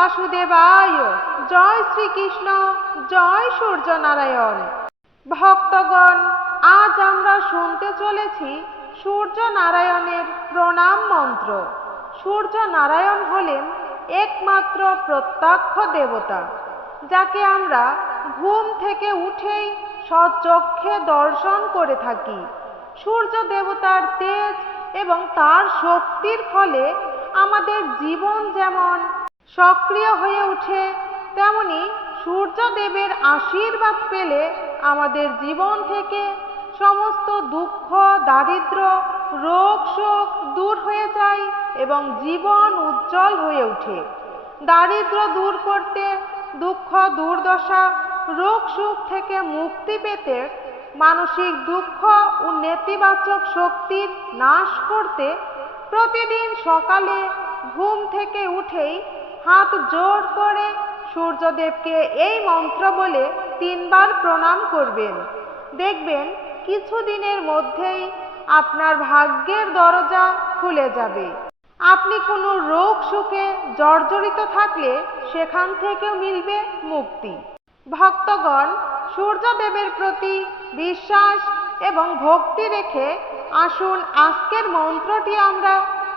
বাসুদেবায়। জয় শ্রীকৃষ্ণ, জয় সূর্যনারায়ণ। ভক্তগণ, আজ আমরা শুনতে চলেছি সূর্যনারায়ণের প্রণাম মন্ত্র। সূর্যনারায়ণ হলেন একমাত্র প্রত্যক্ষ দেবতা, যাকে আমরা ঘুম থেকে উঠেই স্বচক্ষে দর্শন করে থাকি। সূর্য দেবতার তেজ এবং তার শক্তির ফলে আমাদের জীবন যেমন সক্রিয় হয়ে ওঠে, তেমনি সূর্যদেবের আশীর্বাদ পেলে আমাদের জীবন থেকে সমস্ত দুঃখ, দারিদ্র্য, রোগ শোক দূর হয়ে যায় এবং জীবন উজ্জ্বল হয়ে ওঠে। দারিদ্র্য দূর করতে, দুঃখ দুর্দশা, রোগ শোক থেকে মুক্তি পেতে, মানসিক দুঃখ ও নেতিবাচক শক্তির নাশ করতে প্রতিদিন সকালে ঘুম থেকে উঠেই হাত জোড় করে সূর্যদেবকে এই মন্ত্র বলে 3 বার প্রণাম করবেন। দেখবেন কিছুদিনের মধ্যেই আপনার ভাগ্যের দরজা খুলে যাবে। আপনি কোনো রোগ শোকে জর্জরিত থাকলে সেখান থেকেও মিলবে মুক্তি। ভক্তগণ, সূর্যদেবের প্রতি বিশ্বাস এবং ভক্তি রেখে আসুন আজকের মন্ত্রটি আমরা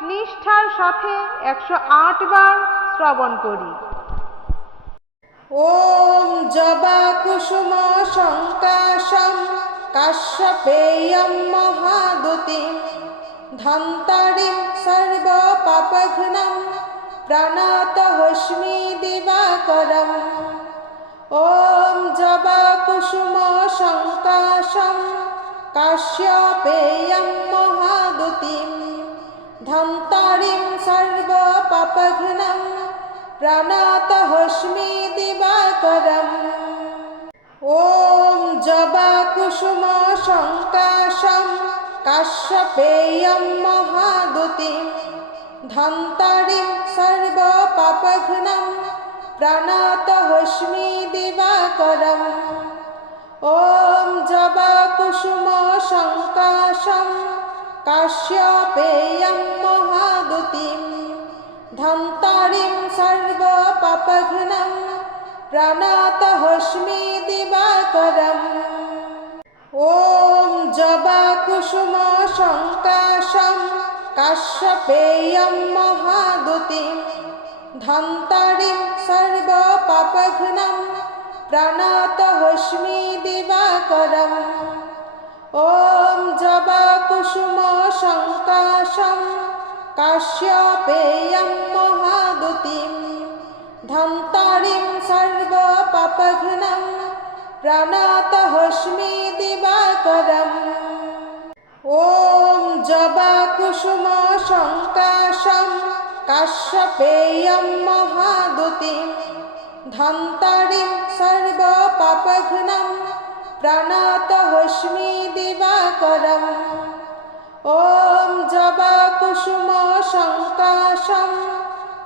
নিষ্ঠার সাথে 108 বার শ্রবণ করি। ওম জবা কুসুম সংকাশম কাশ্যপেয়ম মহাদুতিম ধন্তারিম সর্ব পাপঘ্নম প্রণতহস্মি দিবাকরম। ওম জবা কুসুম সংকাশম কাশ্যপেয়ম মহাদুতিম ধন্তারিম সর্ব পাপঘ্নম প্রণতহস্মি দিবাকরম। ওম জবা কুসুম সংকাশম কাশ্যপেয়ম মহাদুতিম ধন্তারিম সর্ব পাপঘ্নম প্রণতহস্মি দিবাকরম। ওম জবা কুসুম সংকাশম কাশ্যপেয়ম মহাদুতিম ধন্তারিম সর্ব পাপঘ্নম প্রণতহস্মি দিবাকরম। ওম জবা কুসুম সংকাশম কাশ্যপেয়ম মহাদুতিম ধন্তারিম সর্ব পাপঘ্নম প্রণতহস্মি দিবাকরম। ওম জবা কুসুম সংকাশম কাশ্যপেয়ম মহাদুতিম ধন্তারিম সর্ব পাপঘ্নম প্রণতহস্মি দিবাকরম। ওম জবা কুসুম সংকাশম কাশ্যপেয়ম মহাদুতিম ধন্তারিম সর্ব পাপঘ্নম প্রণতহস্মি দিবাকরম। ওম জবা কুসুম সংকাশম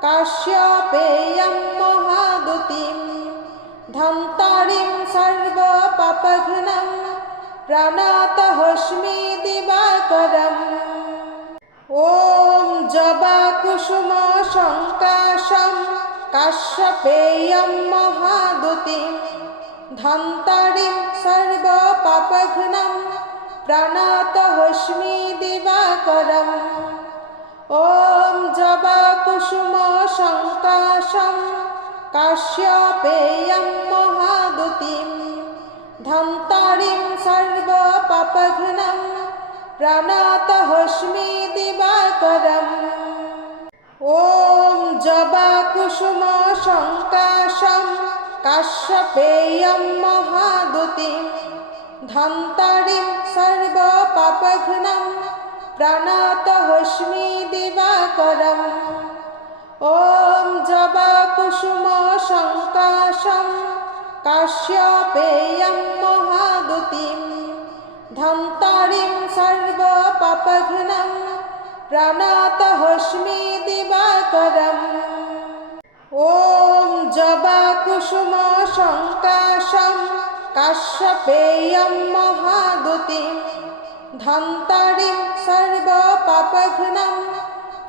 কাশ্যপেয়ম মহাদুতিম ধন্তারিম সর্ব পাপঘ্নম প্রণতহস্মি দিবাকরম। ওম জবা কুসুম সংকাশম কাশ্যপেয়ম মহাদুতিম ধন্তারিম সর্ব পাপঘ্নম প্রণতহস্মি দিবাকরম। ওম জবা কুসুম সংকাশম কাশ্যপেয়ম মহাদুতিম ধন্তারিম সর্ব পাপঘ্নম প্রণতহস্মি দিবাকরম। ওম জবা কুসুম সংকাশম কাশ্যপেয়ম মহাদুতিম ধন্তারিম সর্ব পাপঘ্নম প্রণতহস্মি দিবাকরম। ওম জবা কুসুম সংকাশম কাশ্যপেয়ম মহাদুতিম ধন্তারিম সর্ব পাপঘ্নম প্রণতহস্মি দিবাকরম। ওম জবা কুসুম সংকাশম কাশ্যপেয়ম মহাদুতিম ধন্তারিম সর্ব পাপঘ্নম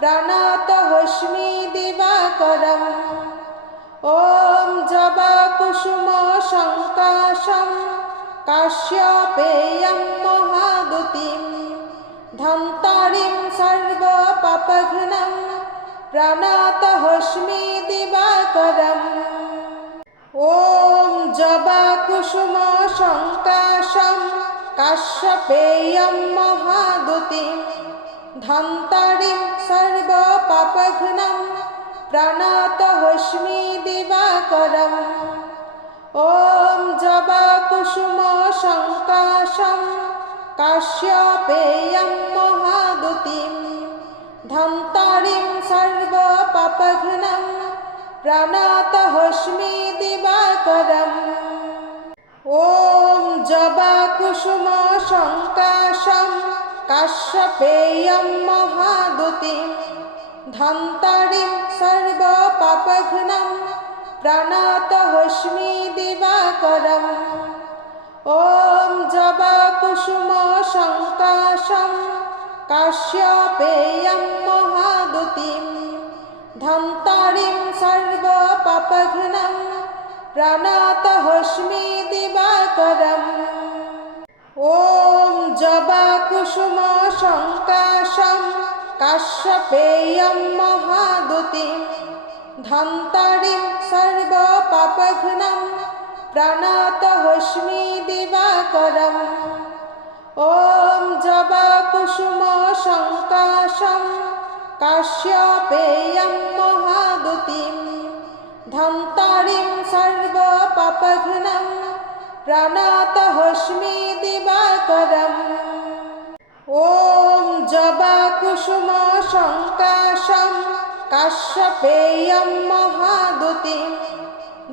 প্রণতহস্মি দিবাকরম। काश्यपेयं महादुतिं धन्तारिं सर्वपापघ्नं प्रणतोऽस्मि दिवाकरम् ॐ जबाकुसुमसङ्काशं काश्यपेयं महादुतिं धन्तारिं सर्वपापघ्नं प्रणतोऽस्मि दिवाकरम् ॐ जबाकुसुमसङ्काशं काश्यपेयं महादुतिं धन्तारिं सर्वपापघ्नं प्रणतोऽस्मि दिवाकरम् ॐ जबाकुसुमसङ्काशं काश्यपेयं महादुतिं धन्तारिं सर्वपापघ्नं प्रणतोऽस्मि दिवाकरम् ॐ जबाकुसुमसङ्काशं काश्यपेयं महादुतिं धन्तारिं सर्वपापघ्नं प्रणतोऽस्मि दिवाकरम् ॐ जबाकुसुमसङ्काशं काश्यपेयं महादुतिं धन्तारिं सर्वपापघ्नं प्रणतोऽस्मि दिवाकरम् ॐ जबाकुसुमसङ्काशं काश्यपेयं महादुतिं धन्तारिं सर्वपापघ्नं प्रणतोऽस्मि दिवाकरम् ॐ जबाकुसुमसङ्काशं काश्यपेयं महादुतिं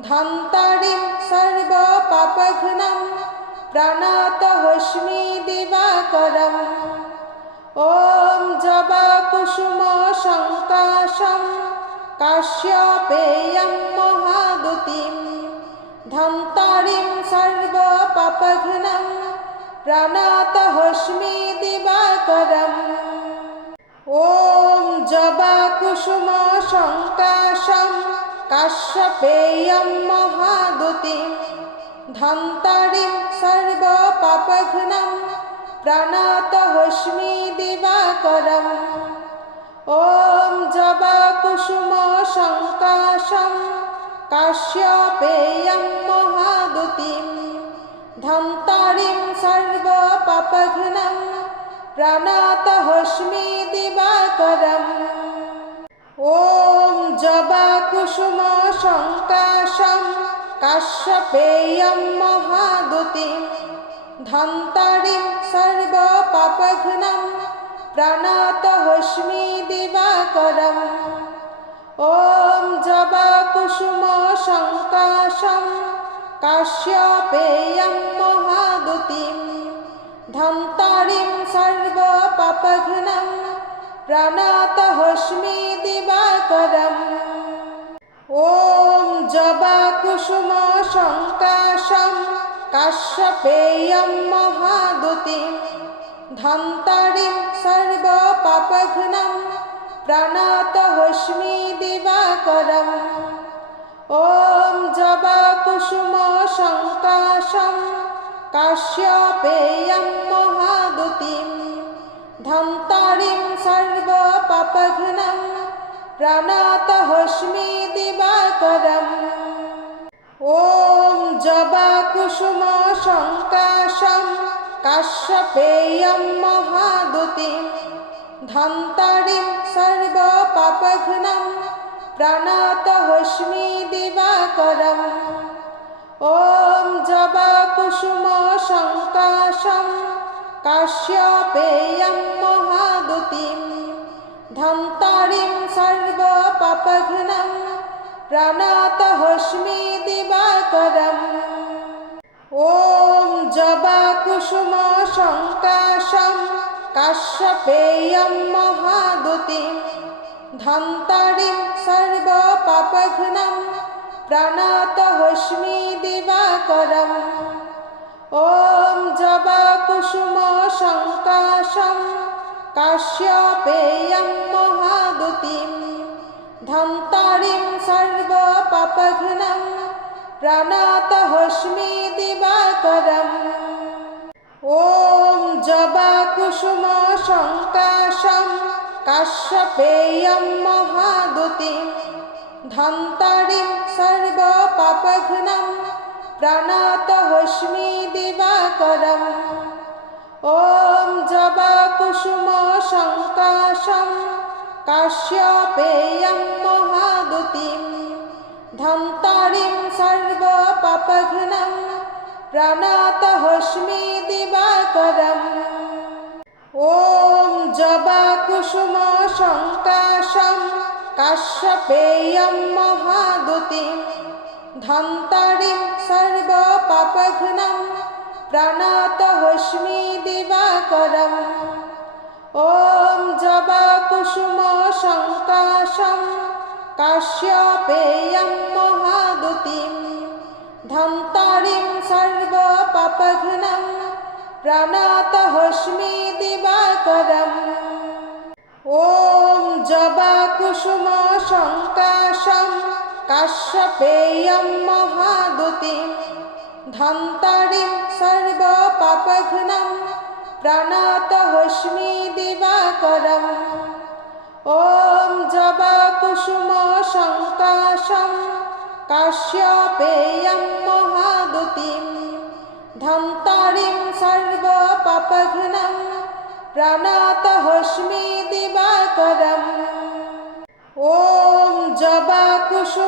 धन्तारिं सर्वपापघ्नं प्रणतोऽस्मि दिवाकरम् ॐ जबाकुसुमसङ्काशं काश्यपेयं महादुतिं धन्तारिं सर्वपापघ्नं प्रणतोऽस्मि दिवाकरम् ॐ जबाकुसुमसङ्काशं काश्यपेयं महादुतिं धन्तारिं सर्वपापघ्नं प्रणतोऽस्मि दिवाकरम् ॐ जबाकुसुमसङ्काशं काश्यपेयं महादुतिं धन्तारिं सर्वपापघ्नं प्रणतोऽस्मि दिवाकरम् ॐ जबाकुसुमसङ्काशं काश्यपेयं महादुतिं धन्तारिं सर्वपापघ्नं प्रणतोऽस्मि दिवाकरम् ॐ जबाकुसुमसङ्काशं काश्यपेयं महादुतिं धन्तारिं सर्वपापघ्नं प्रणतोऽस्मि दिवाकरम् ॐ जबाकुसुमसङ्काशं काश्यपेयं महादुतिं धन्तारिं सर्वपापघ्नं प्रणतोऽस्मि दिवाकरम् ॐ जबाकुसुमसङ्काशं काश्यपेयं महादुतिं धन्तारिं सर्वपापघ्नं प्रणतोऽस्मि दिवाकरम् ॐ जबाकुसुमसङ्काशं काश्यपेयं महादुतिं धन्तारिं सर्वपापघ्नं प्रणतोऽस्मि दिवाकरम् ॐ जबाकुसुमसङ्काशं काश्यपेयं महादुतिं धन्तारिं सर्वपापघ्नं प्रणतोऽस्मि दिवाकरम् ॐ जबाकुसुमसङ्काशं काश्यपेयं महादुतिं धन्तारिं सर्वपापघ्नं प्रणतोऽस्मि दिवाकरम् ॐ जबाकुसुमसङ्काशं काश्यपेयं महादुतिं धन्तारिं सर्वपापघ्नं प्रणतोऽस्मि दिवाकरम् ॐ जबाकुसुमसङ्काशं काश्यपेयं महादुतिं धन्तारिं सर्वपापघ्नं प्रणतोऽस्मि दिवाकरम् ॐ जबाकुसुमसङ्काशं काश्यपेयं महादुतिं धन्तारिं सर्वपापघ्नं प्रणतोऽस्मि दिवाकरम् ॐ जबाकुसुमसङ्काशं काश्यपेयं महादुतिं धन्तारिं सर्वपापघ्नं प्रणतोऽस्मि दिवाकरम् ॐ जबाकुसुमसङ्काशं काश्यपेयं महादुतिं धन्तारिं सर्वपापघ्नं प्रणतोऽस्मि दिवाकरम् ॐ जबाकुसुमसङ्काशं काश्यपेयं महादुतिं धन्तारिं सर्वपापघ्नं प्रणतोऽस्मि दिवाकरम् ॐ जबाकुसुमसङ्काशं काश्यपेयं महादुतिं धन्तारिं सर्वपापघ्नं प्रणतोऽस्मि दिवाकरम् ॐ जबाकुसुमसङ्काशं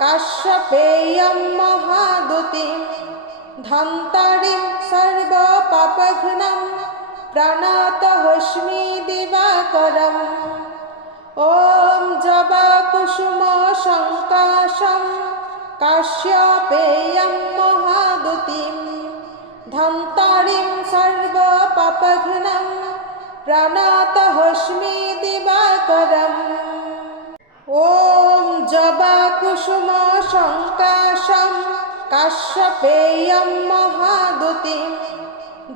काश्यपेयं महादुतिं धन्तारिं सर्वपापघ्नं प्रणतोऽस्मि दिवाकरम् ॐ जबाकुसुमसङ्काशं काश्यपेयं महादुतिं धन्तारिं सर्वपापघ्नं प्रणतोऽस्मि दिवाकरम् ॐ जबाकुसुमसङ्काशं काश्यपेयं महादुतिं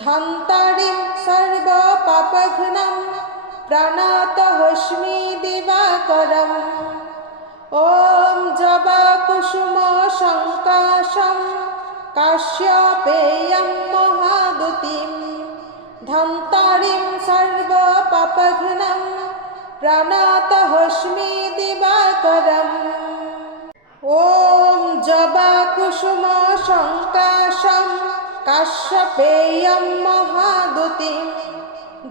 धन्तारिं सर्वपापघ्नं प्रणतोऽस्मि दिवाकरम् ॐ जबाकुसुमसङ्काशं काश्यपेयं महादुतिं धन्तारिं सर्वपापघ्नं प्रणतोऽस्मि दिवाकरम् ॐ जबाकुसुमसङ्काशं काश्यपेयं महादुतिं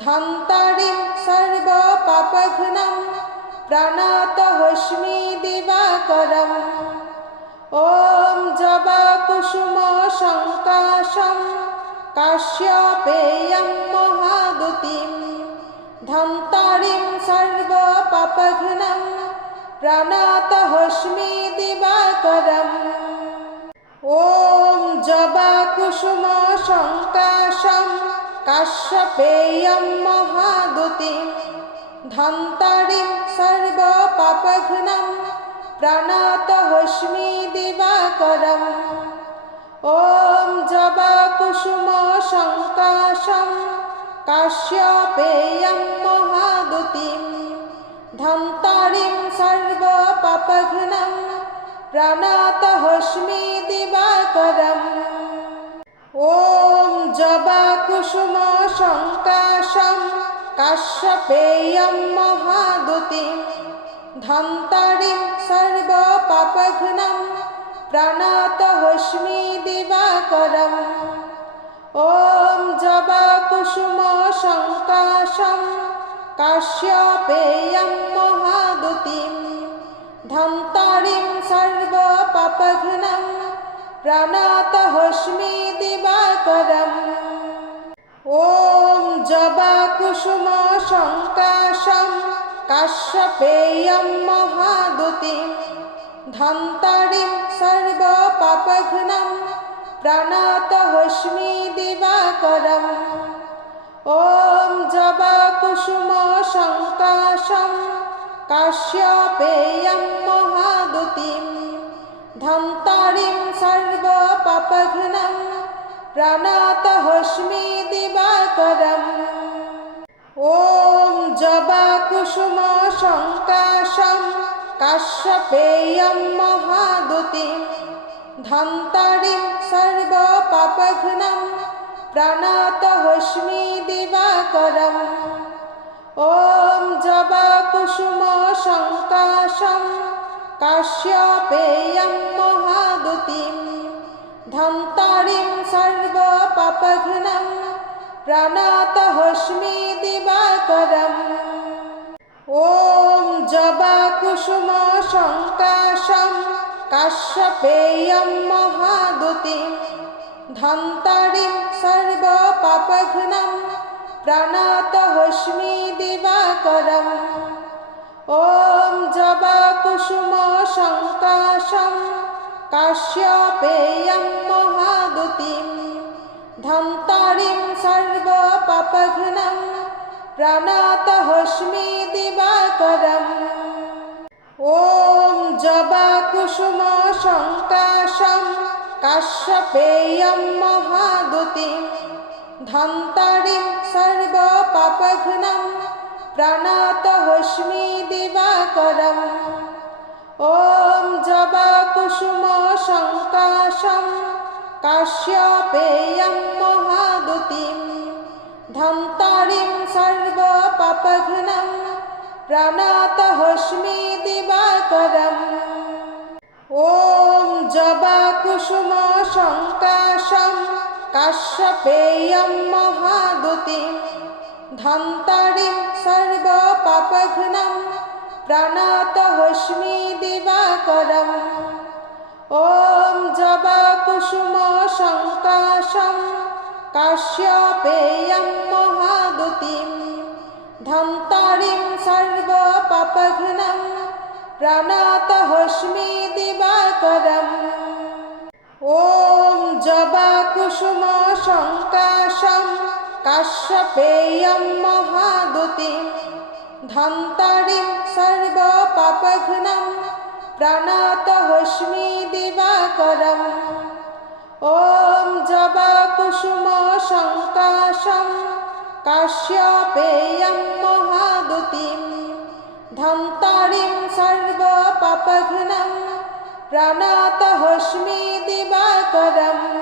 धन्तारिं सर्वपापघ्नं प्रणतोऽस्मि दिवाकरम् ॐ जबाकुसुमसङ्काशं काश्यपेयं महादुतिं धन्तारिं सर्वपापघ्नं प्रणतोऽस्मि दिवाकरम् ॐ जबाकुसुमसङ्काशं काश्यपेयं महादुतिं धन्तारिं सर्वपापघ्नं प्रणतोऽस्मि दिवाकरम् ॐ जबाकुसुमसङ्काशं काश्यपेयं महादुतिं धन्तारिं सर्वपापघ्नं प्रणतोऽस्मि दिवाकरम् ॐ जबाकुसुमसङ्काशं काश्यपेयं महादुतिं धन्तारिं सर्वपापघ्नं प्रणतोऽस्मि दिवाकरम् ॐ जबाकुसुमसङ्काशं काश्यपेयं महादुतिं धन्तारिं सर्वपापघ्नं प्रणतोऽस्मि दिवाकरम् ॐ जबाकुसुमसङ्काशं काश्यपेयं महादुतिं धन्तारिं सर्वपापघ्नं प्रणतोऽस्मि दिवाकरम् ॐ जबाकुसुमसङ्काशं काश्यपेयं महादुतिं धन्तारिं सर्वपापघ्नं प्रणतोऽस्मि दिवाकरम् ॐ जबाकुसुमसङ्काशं काश्यपेयं महादुतिं धन्तारिं सर्वपापघ्नं प्रणतोऽस्मि दिवाकरम् ॐ जबाकुसुमसङ्काशं काश्यपेयं महादुतिं धन्तारिं सर्वपापघ्नं प्रणतोऽस्मि दिवाकरम् ॐ जबाकुसुमसङ्काशं काश्यपेयं महादुतिं धन्तारिं सर्वपापघ्नं प्रणतोऽस्मि दिवाकरम् ॐ जबाकुसुमसङ्काशं काश्यपेयं महादुतिं धन्तारिं सर्वपापघ्नं प्रणतोऽस्मि दिवाकरम् ॐ जबाकुसुमसङ्काशं काश्यपेयं महादुतिं धन्तारिं सर्वपापघ्नं प्रणतोऽस्मि दिवाकरम् ॐ जबाकुसुमसङ्काशं काश्यपेयं महादुतिं धन्तारिं सर्वपापघ्नं प्रणतोऽस्मि दिवाकरम् ॐ जबाकुसुमसङ्काशं काश्यपेयं महादुतिं धन्तारिं सर्वपापघ्नं प्रणतोऽस्मि दिवाकरम् ॐ जबाकुसुमसङ्काशं काश्यपेयं महादुतिं धन्तारिं सर्वपापघ्नं प्रणतोऽस्मि दिवाकरम् ॐ जबाकुसुमसङ्काशं काश्यपेयं महादुतिं धन्तारिं सर्वपापघ्नं प्रणतोऽस्मि दिवाकरम् ॐ जबाकुसुमसङ्काशं काश्यपेयं महादुतिं धन्तारिं सर्वपापघ्नं प्रणतोऽस्मि दिवाकरम्